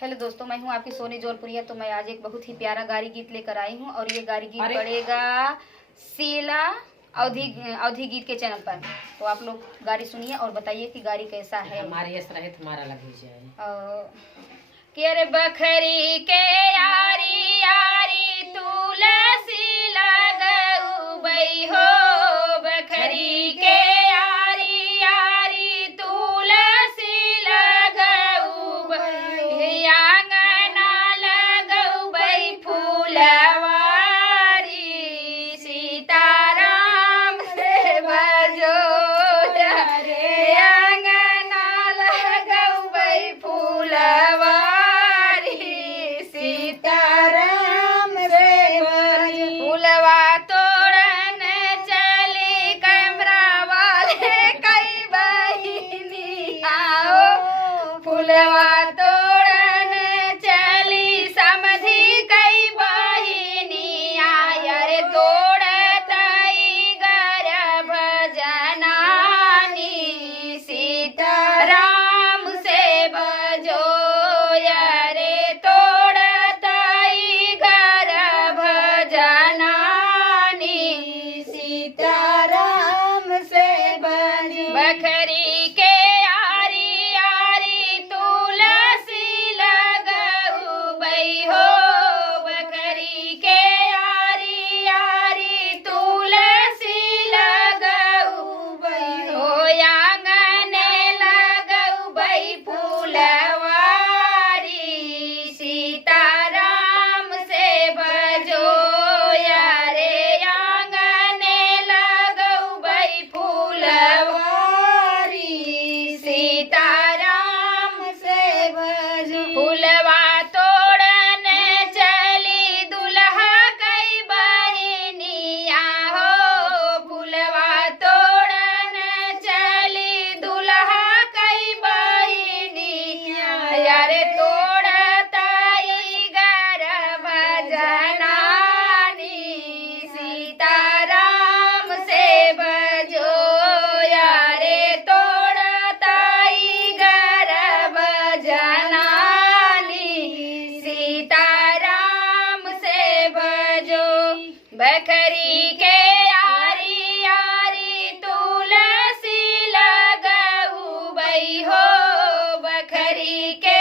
Hello दोस्तों, मैं हूं आपकी सोनी जौनपुरिया। तो मैं आज एक बहुत ही प्यारा गारी गीत लेकर आई हूं और ये गारी गीत पड़ेगा शीला अवधि गीत के चैनल पर। तो आप लोग गारी सुनिए और बताइए कि गारी कैसा है। हमारी ऐसा रहे तुम्हारा लग जाए। के बखरी के यारी यारी तुलसी लगऊ बई हो, बखरी के यारी यारी तुलसी लगऊ बई, आंगना लगऊ बई फूलवारी, सीताराम से बजो रे, आंगना लगऊ बई फूलवारी, सीताराम से बजो। फूलवा तोड़न चली कैमरा वाले कई बहिनी आओ, फूलवा तोड़न चली समधी कई बहिनी आयर, तोड़तई गर्भ जनानी, सीताराम से बजो रे, तोड़तई गर्भ जनानी, सीताराम से बजो। बखरी के यारी यारी तुलसी लगऊ बई हो, बखरी के यारी यारी तुलसी लगऊ बई हो, आंगन लगऊ बई फूलवारी, सीताराम से बजो रे, आंगन लगऊ बई फूलवारी, सीताराम से बजो। फूलवा तोड़न चली दुल्हा कई बहिनिया हो, फूलवा तोड़न चली दुल्हा कई बहिनिया, यारे तोड़तई गर्भ जनानी, सीताराम से बजो यारे, तोड़तई गर्भ जनानी, सीताराम से बजो। बखरी के यारी यारी तुलसी लगऊ बई हो, बखरी के